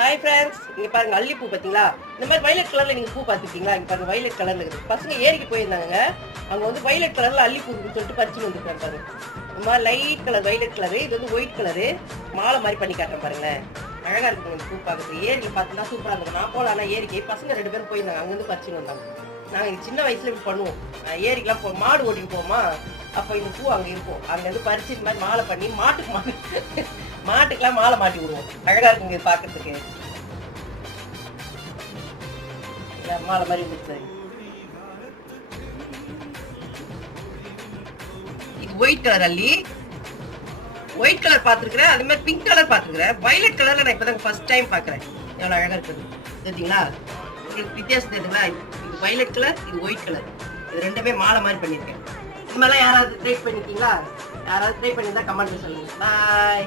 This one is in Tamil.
ஹாய் ஃப்ரெண்ட்ஸ், இங்கே பாருங்க அல்லிப்பூ பார்த்தீங்களா? இந்த மாதிரி வைலட் கலரில் நீங்கள் பூ பார்த்துருக்கீங்களா? இங்கே பாருங்க வைலட் கலரில் இருக்குது. பசங்க ஏரிக்கு போயிருந்தாங்க, அங்கே வந்து வைலட் கலரில் அல்லிப்பூ இருக்குன்னு சொல்லிட்டு பறிச்சு வந்துருக்காங்க பாருங்க. இந்த மாதிரி லைட் கலர் வைலட் கலரு, இது வந்து ஒயிட் கலரு, மாலை மாதிரி பண்ணி காட்டுறேன் பாருங்களேன். அழகாக இருக்குங்க இந்த பூ பார்க்குறது. ஏரியில் பார்த்தீங்கன்னா சூப்பராக இருக்கும். நான் போகல, ஆனால் ஏரிக்கு பசங்க 2 பேரும் போயிருந்தாங்க, அங்கேருந்து பறிச்சுன்னு வந்தாங்க. நாங்கள் சின்ன வயசுல இப்படி பண்ணுவோம். ஏரிக்கெலாம் மாடு ஓட்டிட்டு போவோமா, அப்போ இந்த பூ அங்கே இருக்கும். அங்கேருந்து பறிச்சு இந்த மாதிரி மாலை பண்ணி மாட்டுக்கெல்லாம் மாலை மாட்டி விடுவோம். அழகாக இருக்குங்க இது பார்க்கறதுக்கு. மாலை மாதிரி இருந்துச்சு. இது ஒயிட் கலர் அல்லி. ஒயிட் கலர் பார்த்துருக்குறேன், அதே மாதிரி பிங்க் கலர் பார்த்துருக்குறேன். வைலட் கலரில் நான் இப்போ தான் ஃபர்ஸ்ட் டைம் பார்க்குறேன். எவ்வளோ அழகாக இருக்குது தெரியுங்களா? உங்களுக்கு வித்தியாசம் தெரியுங்களா? இது வைலட் கலர், இது ஒயிட் கலர். இது ரெண்டுமே மாலை மாதிரி பண்ணியிருக்கேன். இது மாதிரிலாம் யாராவது ட்ரை பண்ணிருக்கீங்களா? யாராவது ட்ரை பண்ணியிருந்தா கமெண்ட்ல சொல்லுங்கள். பாய்.